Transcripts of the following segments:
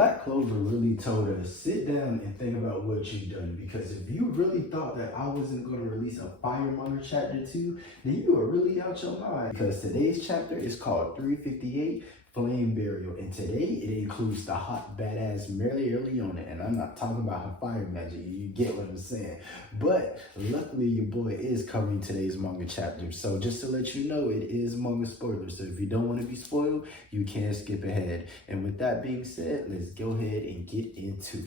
Black Clover really told us, sit down and think about what you've done. Because if you really thought that I wasn't going to release a Firemonger chapter 2, then you are really out your mind. Because today's chapter is called 358, Flame Burial. And today it includes the hot badass Mereoleona. And I'm not talking about her fire magic. You get what I'm saying. But luckily your boy is covering today's manga chapter. So just to let you know, it is manga spoilers. So if you don't want to be spoiled, you can skip ahead. And with that being said, let's go ahead and get into it.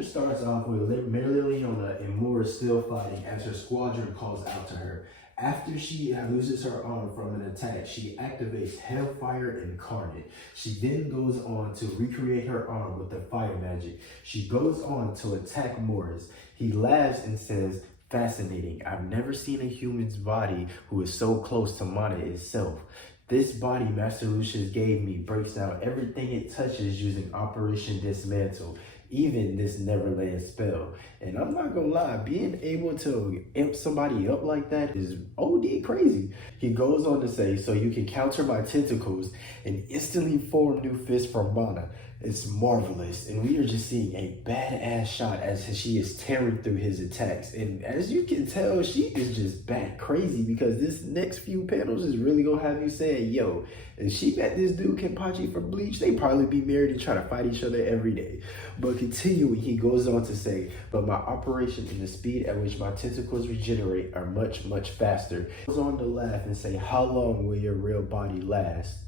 Starts off with Mereoleona and Moore still fighting as her squadron calls out to her. After she loses her arm from an attack, she activates Hellfire Incarnate. She then goes on to recreate her arm with the fire magic. She goes on to attack Morris. He laughs and says, "Fascinating. I've never seen a human's body who is so close to mana itself. This body Master Lucius gave me breaks down everything it touches using Operation Dismantle, even this Neverland spell." And I'm not gonna lie, being able to imp somebody up like that is OD crazy. He goes on to say, "So you can counter my tentacles and instantly form new fists from mana. It's marvelous." And we are just seeing a badass shot as she is tearing through his attacks. And as you can tell, she is just bat crazy, because this next few panels is really gonna have you saying, yo, if she met this dude Kenpachi from Bleach, they probably be married and try to fight each other every day. But continuing, he goes on to say, "But my operation and the speed at which my tentacles regenerate are much, much faster." He goes on to laugh and say, "How long will your real body last?"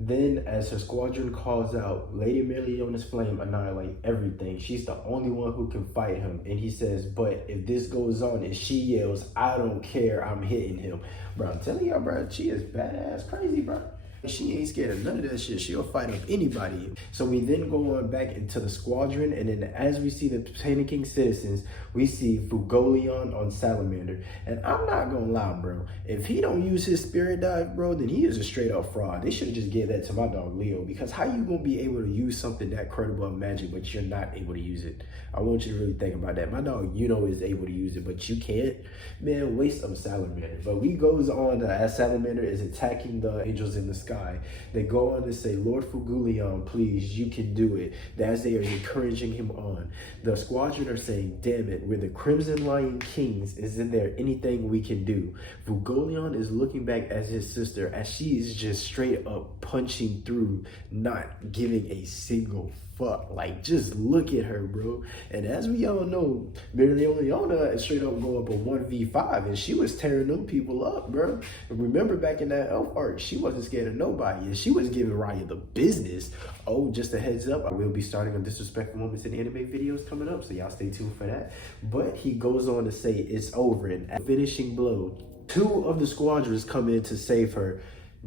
Then, as her squadron calls out, Lady Mereoleona's flame annihilate everything. She's the only one who can fight him. And he says, "But if this goes on and she yells, 'I don't care, I'm hitting him.'" Bro, I'm telling y'all, bro, she is badass crazy, bro. She ain't scared of none of that shit. She'll fight up anybody. So we then go on back into the squadron, and then as we see the panicking citizens, we see Vermillion on Salamander. And I'm not gonna lie, bro, if he don't use his spirit dive, bro, then he is a straight up fraud. They should have just gave that to my dog Leo, because how you gonna be able to use something that credible of magic but you're not able to use it? I want you to really think about that. My dog, is able to use it, but you can't. Man, waste of Salamander. But we goes on as Salamander is attacking the angels in the sky. They go on to say, "Lord Vermillion, please, you can do it." As they are encouraging him on, the squadron are saying, "Damn it, we're the Crimson Lion Kings. Isn't there anything we can do?" Vermillion is looking back at his sister as she is just straight up punching through, not giving a single fuck. Like, just look at her, bro. And as we all know, Mereoleona is straight up go up a 1v5, and she was tearing them people up, bro. And remember back in that elf arc, she wasn't scared of nobody, and she was giving Raya the business. Oh, just a heads up, I will be starting on disrespectful moments in anime videos coming up, so y'all stay tuned for that. But he goes on to say it's over, and at finishing blow, 2 of the squadrons come in to save her.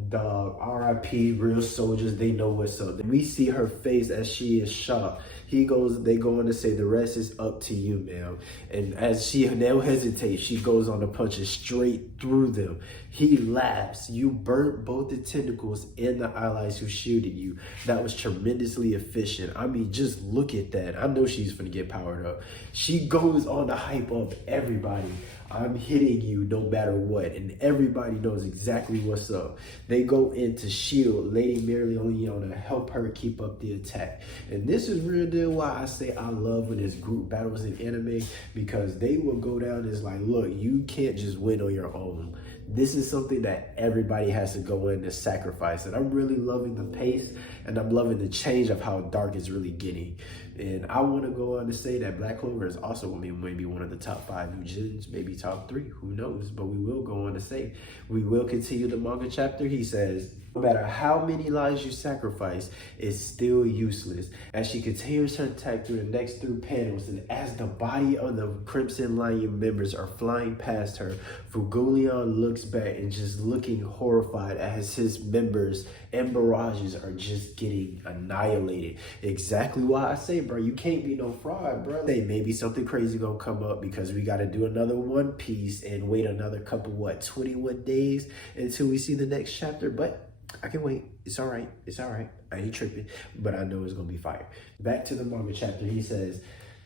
Dog, RIP, real soldiers, they know what's up. We see her face as she is shocked. They go on to say, "The rest is up to you, ma'am." And as she now hesitates, she goes on to punch it straight through them. He laughs. "You burnt both the tentacles and the allies who shielded you. That was tremendously efficient." I mean, just look at that. I know she's gonna get powered up. She goes on to hype up everybody. "I'm hitting you no matter what," and everybody knows exactly what's up. They go in to shield Lady Mereoleona, help her keep up the attack. And this is real deal why I say I love when there's group battles in anime, because they will go down as like, look, you can't just win on your own. This is something that everybody has to go in to sacrifice. And I'm really loving the pace, and I'm loving the change of how dark it's really getting. And I want to go on to say that Black Clover is also going to be maybe one of the top 5 new gens, maybe top 3, who knows? But we will go on to say, we will continue the manga chapter. He says, "No matter how many lives you sacrifice, it's still useless." As she continues her attack through the next 3 panels, and as the body of the Crimson Lion members are flying past her, Vermillion looks back and just looking horrified as his members and barrages are just getting annihilated. Exactly why I say, bro, you can't be no fraud, bro. Hey, maybe something crazy gonna come up because we gotta do another One Piece and wait another couple, 21 days until we see the next chapter. But I can wait. It's all right. It's all right. I ain't tripping, but I know it's gonna be fire. Back to the manga chapter. He says,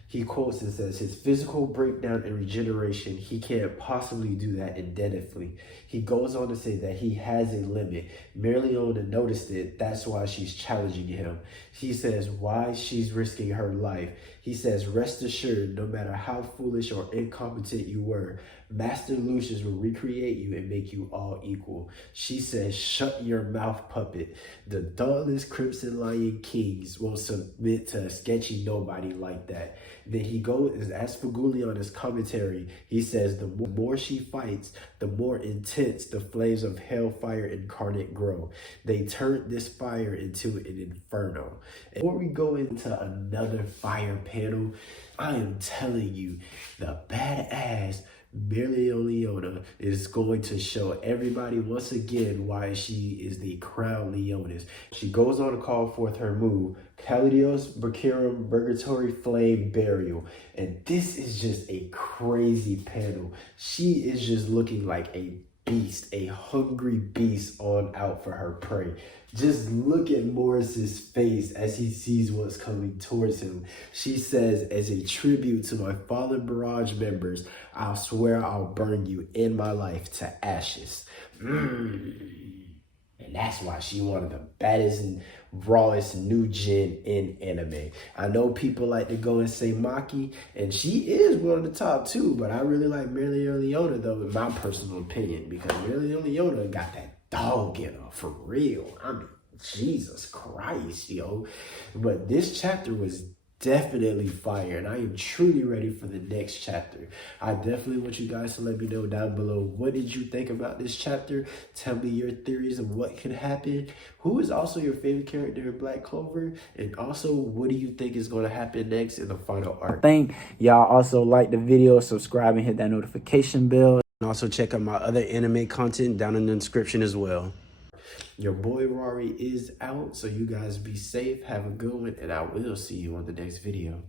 He quotes and says, his physical breakdown and regeneration, he can't possibly do that indefinitely. He goes on to say that he has a limit. Mereoleona noticed it. That's why she's challenging him. He says why she's risking her life. He says, rest assured, no matter how foolish or incompetent you were, Master Lucius will recreate you and make you all equal. She says, shut your mouth, puppet. The dauntless Crimson Lion Kings won't submit to a sketchy nobody like that. Then he goes, as for Lionness' commentary, he says, the more she fights, the more intense the flames of hellfire incarnate grow. They turn this fire into an inferno. And before we go into another fire panel, I am telling you, the badass Mereoleona is going to show everybody once again why she is the crown Lionness. She goes on to call forth her move, Callidios Bercerum Purgatory Flame Burial. And this is just a crazy panel. She is just looking like a beast, a hungry beast on out for her prey. Just look at Morris's face as he sees what's coming towards him. She says, as a tribute to my fallen barrage members, I'll swear I'll burn you in my life to ashes. And that's why she one of the baddest and rawest new gen in anime. I know people like to go and say Maki, and she is one of the top two, but I really like Mereoleona though, in my personal opinion, because Mereoleona got that dog in her, for real. I mean, Jesus Christ, yo. But this chapter was definitely fire, and I am truly ready for the next chapter. I definitely want you guys to let me know down below, what did you think about this chapter? Tell me your theories of what could happen. Who is also your favorite character in Black Clover? And also, what do you think is going to happen next in the final arc? Thank y'all. Also like the video, subscribe, and hit that notification bell. And also check out my other anime content down in the description as well. Your boy Rory is out, so you guys be safe, have a good one, and I will see you on the next video.